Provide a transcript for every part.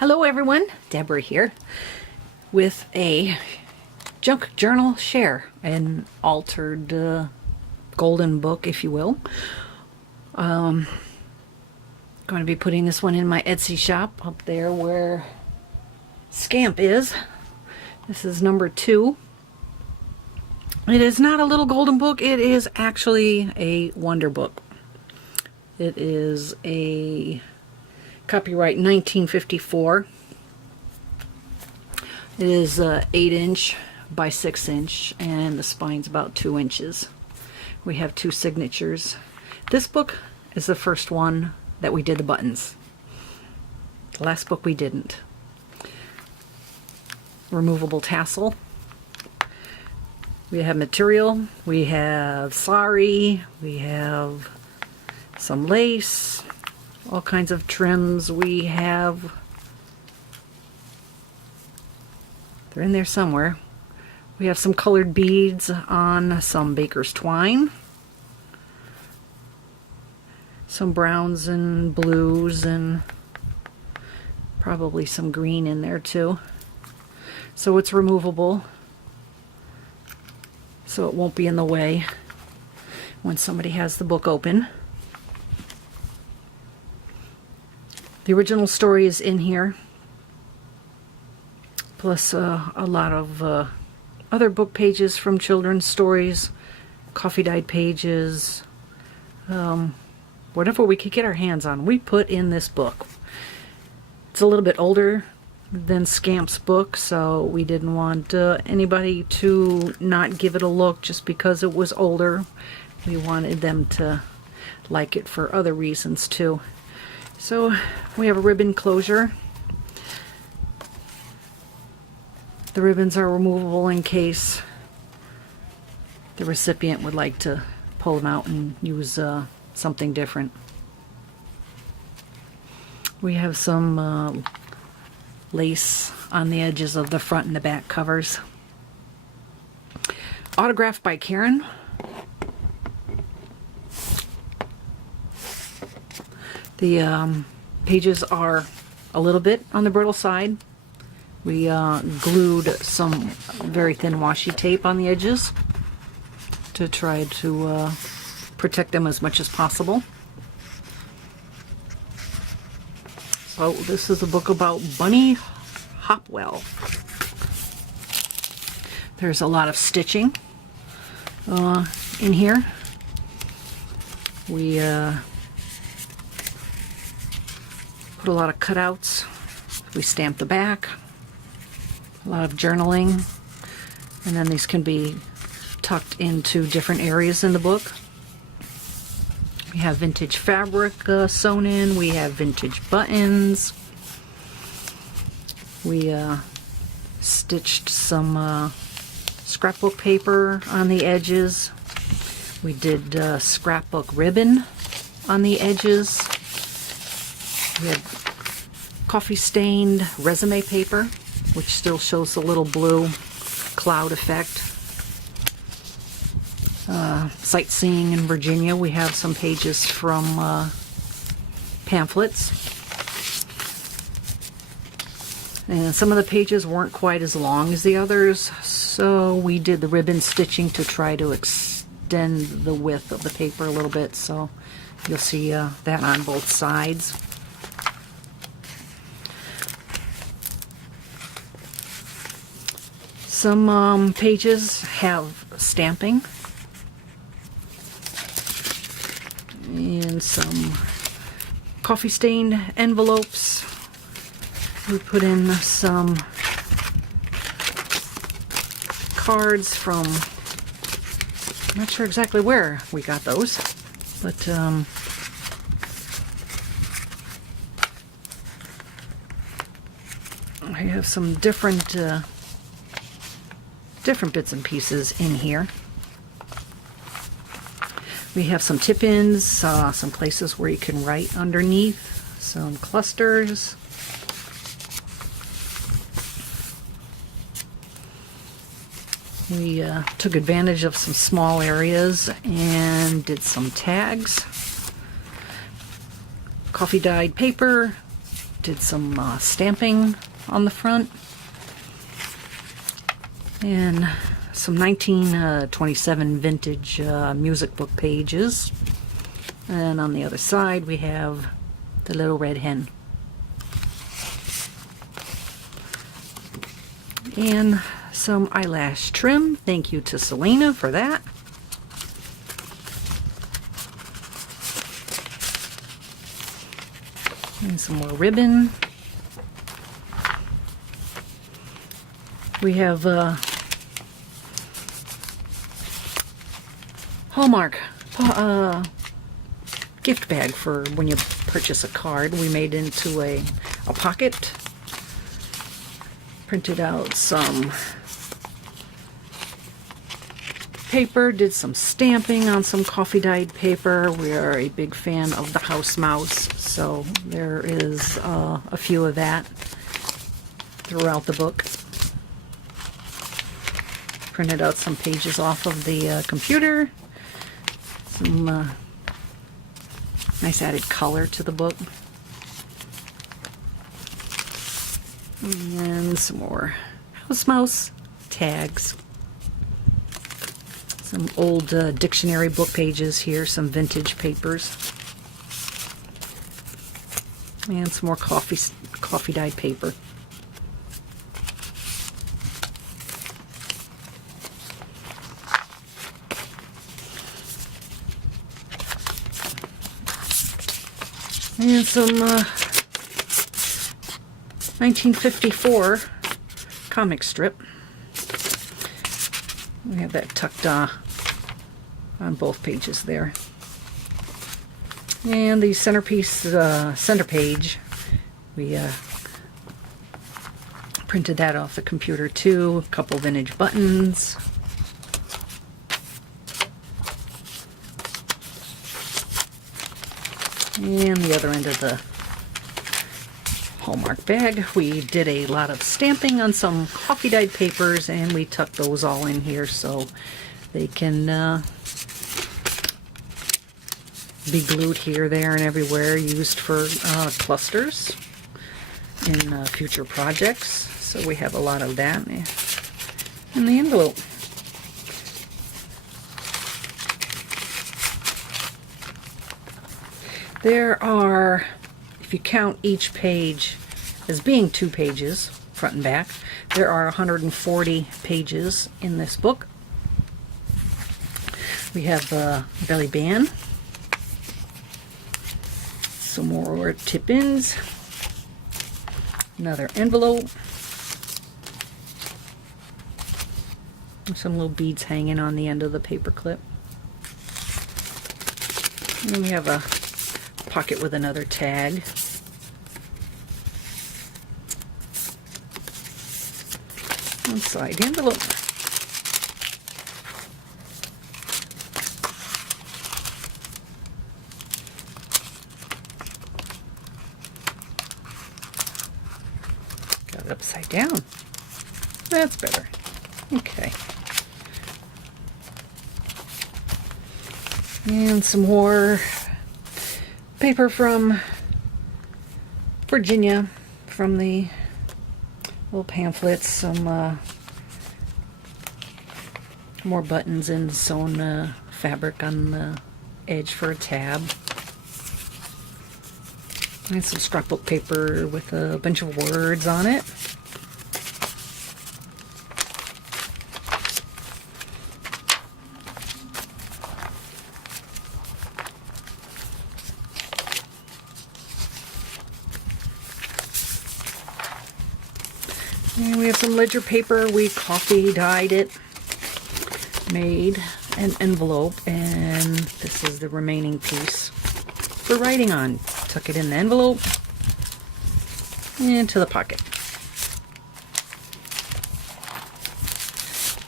Hello everyone, Deborah here with a junk journal share, an altered golden book, if you will. Going to be putting this one in my Etsy shop up there where Scamp is. This is number 2. It is not a little golden book, it is actually a wonder book. It is a copyright 1954. It is 8" by 6" and the spine's about 2 inches. We have 2 signatures. This book is the first one that we did the buttons. The last book we didn't. Removable tassel. We have material. We have sari. We have some lace. All kinds of trims. We have, they're in there somewhere. We have some colored beads on some baker's twine. Some browns and blues and probably some green in there too. So it's removable, so it won't be in the way when somebody has the book open. The original story is in here, plus a lot of other book pages from children's stories, coffee dyed pages, whatever we could get our hands on, we put in this book. It's a little bit older than Scamp's book, so we didn't want anybody to not give it a look just because it was older. We wanted them to like it for other reasons too. So we have a ribbon closure. The ribbons are removable in case the recipient would like to pull them out and use something different. We have some lace on the edges of the front and the back covers. Autographed by Karen. The pages are a little bit on the brittle side. We glued some very thin washi tape on the edges to try to protect them as much as possible. So this is a book about Bunny Hopwell. There's a lot of stitching in here. We put a lot of cutouts. We stamp the back. A lot of journaling. And then these can be tucked into different areas in the book. We have vintage fabric sewn in. We have vintage buttons. We stitched some scrapbook paper on the edges. We did scrapbook ribbon on the edges. We had coffee stained resume paper, which still shows the little blue cloud effect. Sightseeing in Virginia, we have some pages from pamphlets. And some of the pages weren't quite as long as the others, so we did the ribbon stitching to try to extend the width of the paper a little bit, so you'll see that on both sides. Some pages have stamping and some coffee stained envelopes. We put in some cards from, I'm not sure exactly where we got those, but I have some different bits and pieces in here. We have some tip-ins, some places where you can write underneath, some clusters. We took advantage of some small areas and did some tags. Coffee dyed paper, did some stamping on the front. And some 1927 vintage music book pages. And on the other side we have the little red hen. And some eyelash trim. Thank you to Selena for that. And some more ribbon. We have Hallmark gift bag for when you purchase a card. We made into a pocket. Printed out some paper, did some stamping on some coffee dyed paper. We are a big fan of the house mouse, so there is a few of that throughout the book. Printed out some pages off of the computer. Some nice added color to the book. And some more house mouse tags. Some old dictionary book pages here, some vintage papers. And some more coffee dyed paper. And some 1954 comic strip. We have that tucked on both pages there. And the centerpiece, center page, we printed that off the computer too. A couple vintage buttons. And the other end of the Hallmark bag, we did a lot of stamping on some coffee dyed papers, and we tucked those all in here so they can be glued here, there, and everywhere, used for clusters in future projects. So we have a lot of that in the envelope. There are, if you count each page as being 2 pages, front and back, there are 140 pages in this book. We have a belly band, some more tip-ins, another envelope, and some little beads hanging on the end of the paper clip. And then we have a pocket with another tag. Inside the envelope. Got it upside down. That's better. Okay. And some more paper from Virginia, from the little pamphlets, some more buttons and sewn fabric on the edge for a tab. And some scrapbook paper with a bunch of words on it. And we have some ledger paper. We coffee dyed it, made an envelope, and this is the remaining piece for writing on. Tuck it in the envelope into the pocket.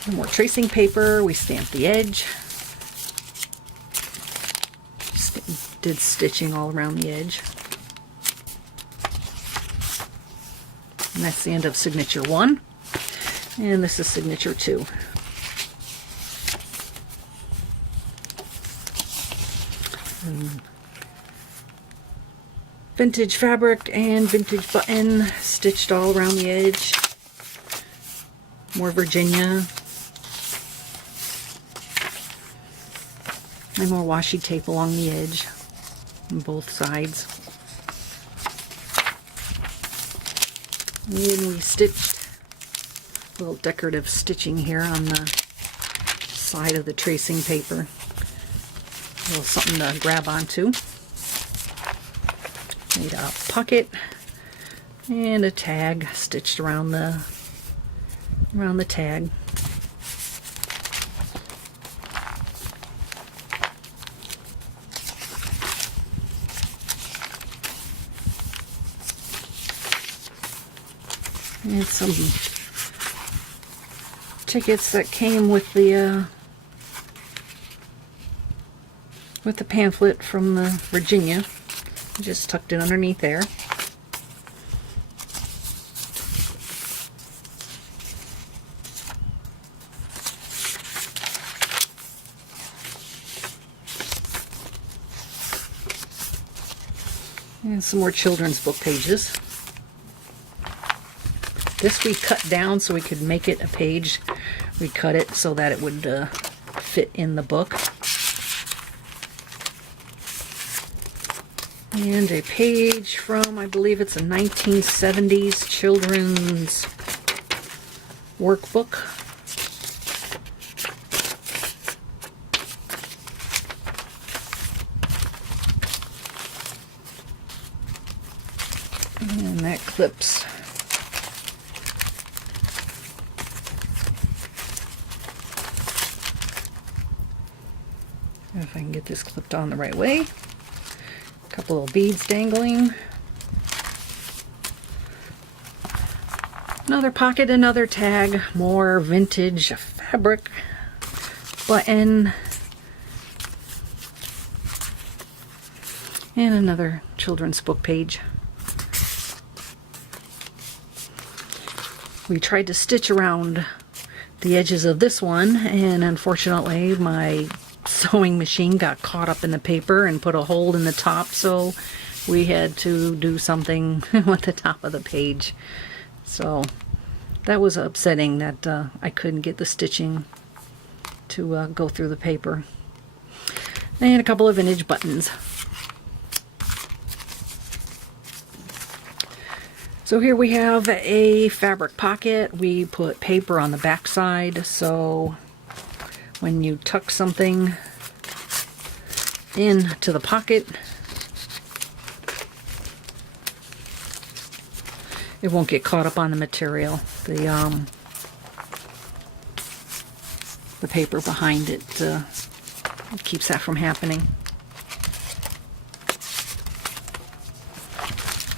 Some more tracing paper. We stamped the edge. Did stitching all around the edge. And that's the end of signature 1. And this is signature 2. vintage fabric and vintage button stitched all around the edge. More Virginia. And more washi tape along the edge on both sides. And we stitched a little decorative stitching here on the side of the tracing paper. A little something to grab onto. Made a pocket and a tag stitched around the tag. And some tickets that came with the pamphlet from the Virginia. Just tucked it underneath there. And some more children's book pages. This we cut down so we could make it a page. We cut it so that it would fit in the book. And a page from, I believe it's a 1970s children's workbook. And that clips. If I can get this clipped on the right way. Couple little beads dangling. Another pocket, another tag, more vintage fabric, button, and another children's book page. We tried to stitch around the edges of this one, and unfortunately my sewing machine got caught up in the paper and put a hole in the top, so we had to do something with the top of the page. So that was upsetting that I couldn't get the stitching to go through the paper. And a couple of vintage buttons. So here we have a fabric pocket. We put paper on the back side, so when you tuck something into the pocket, it won't get caught up on the material. The paper behind it keeps that from happening.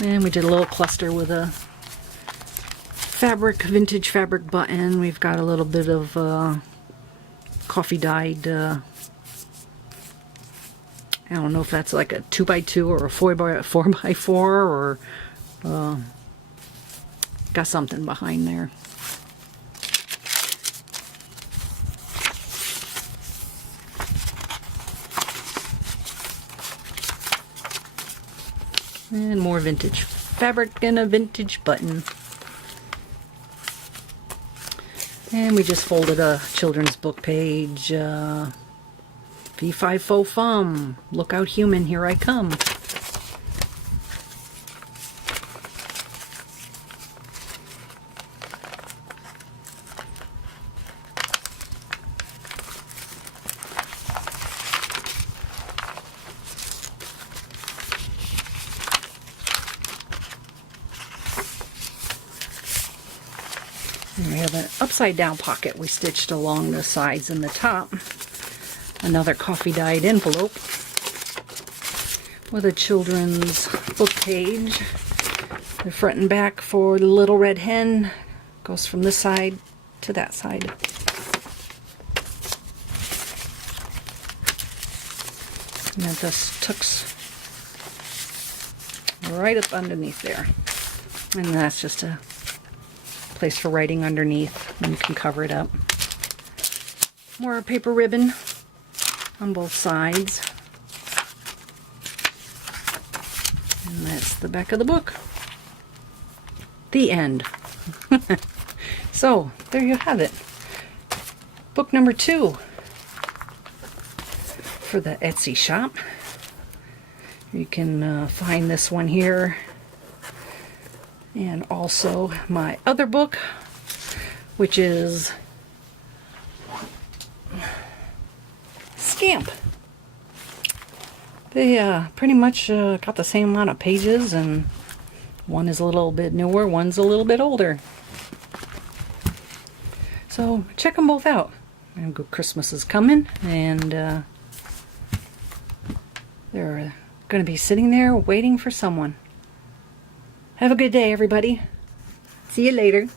And we did a little cluster with a vintage fabric button. We've got a little bit of coffee dyed, I don't know if that's like a 2x2 or a 4x4 or got something behind there. And more vintage fabric and a vintage button. And we just folded a children's book page. V5 faux fum. Look out human, here I come. And we have an upside down pocket we stitched along the sides and the top. Another coffee dyed envelope with a children's book page. The front and back for the Little Red Hen goes from this side to that side. And that just tucks right up underneath there. And that's just a place for writing underneath, and you can cover it up. More paper ribbon on both sides. And that's the back of the book. The end. So, there you have it. Book number 2 for the Etsy shop. You can find this one here. And also my other book, which is Scamp. They pretty much got the same amount of pages, and one is a little bit newer, one's a little bit older. So check them both out. And Christmas is coming, and they're going to be sitting there waiting for someone. Have a good day, everybody. See you later.